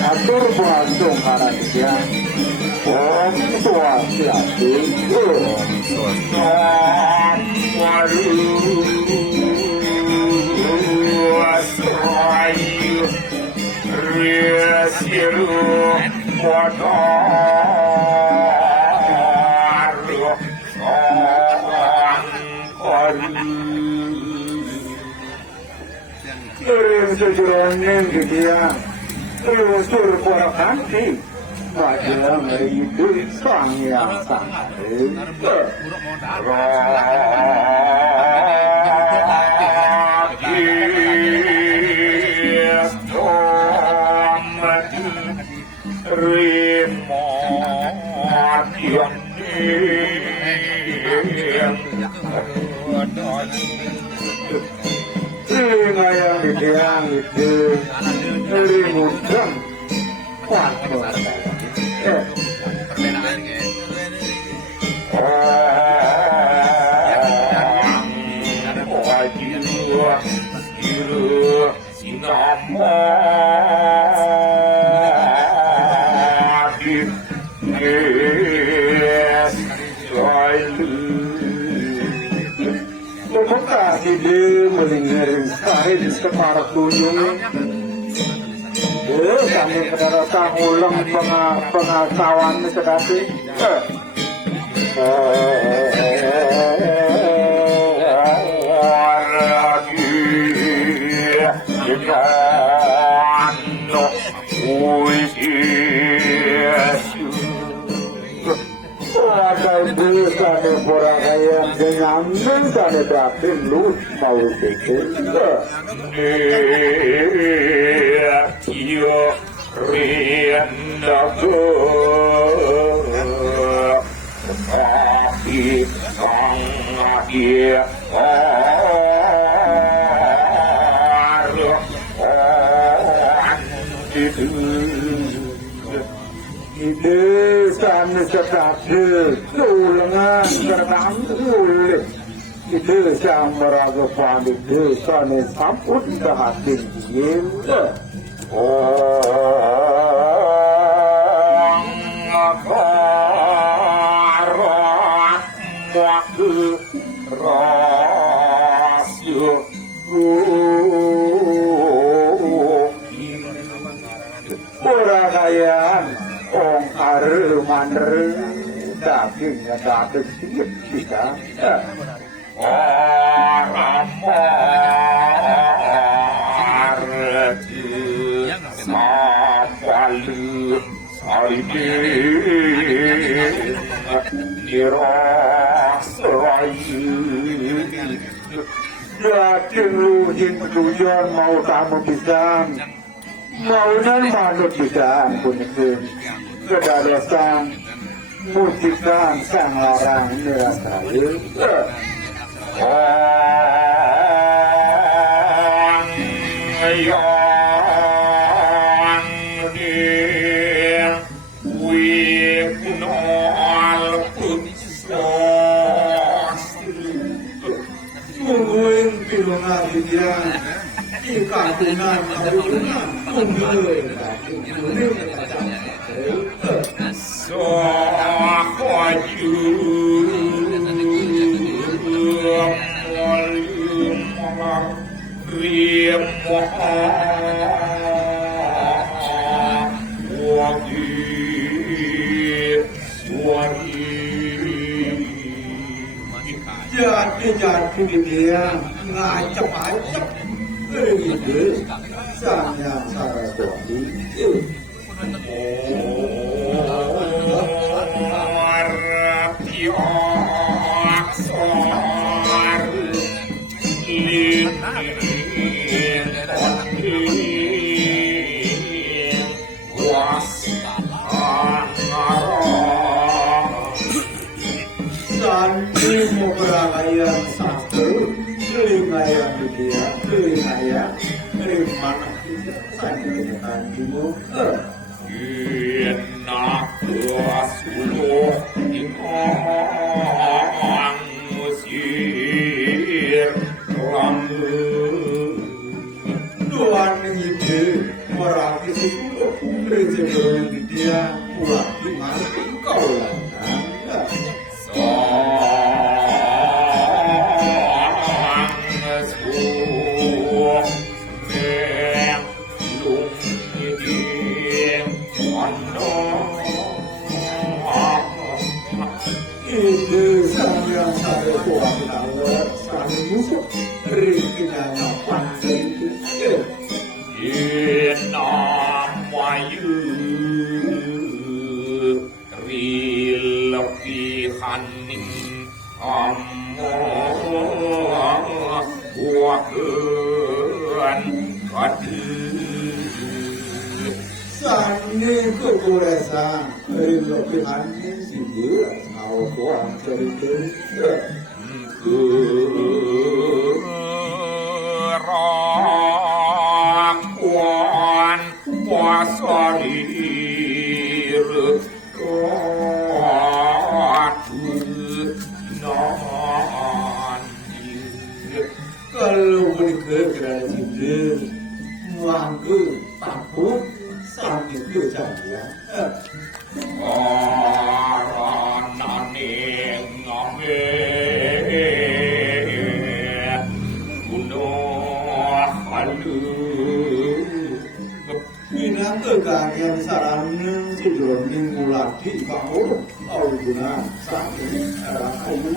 Atur buasung haranya Om Swastiastu Asrayu Resiru Wadaru Kirim sejuronin dia Usul para kanti pada itu sang yang sangat yang didiang itu rimutan waktu ide melingkari kahit separuh gunung. Kami penerapan ulang pengetahuan sedasi. Kami porangaya dengan kami dapat lu mau pikir. Yo riendago aki aki ide sana sekadar tulengan keram tulis ide sama raga panik ide sana samput kehatin ide akarat waktu rasio Puragayaan Ong aru manru dagingnya daging sedikit bisa Aramarju Sapalu Salidi Nirasrayu Daging luhin tujuan mau tamu pisang Maunan manut pisang punikin Kedadasan musikan sang larang nirasayu yang di wiknol kutsos mungkin pilungan dia ikatunan adunan umur Sohaju Jadi dia ngacak-ngacak itu sanya Saraswati Semua perangaian satu, kelingaian dunia, kelingaian dari mana kita saja dulu. Enak asuluh ingkang musir lambe Tuhan itu orang itu rezeki dia pulang di mana kau lah. Itu yang saya buat kalau saya musuh rezekinya pandai itu. Namayu rilepihaning wakeun kadu Sani kegoresan rilepihan sih mau tuang cerita. Kerakuan pasarir ratu nandir Kalau bergerak itu mangku takut sambil berjaya. Aranane ngame gunung halu Minat kekayaan sarana sejroning mulati bangun Auguna sakit arah ayu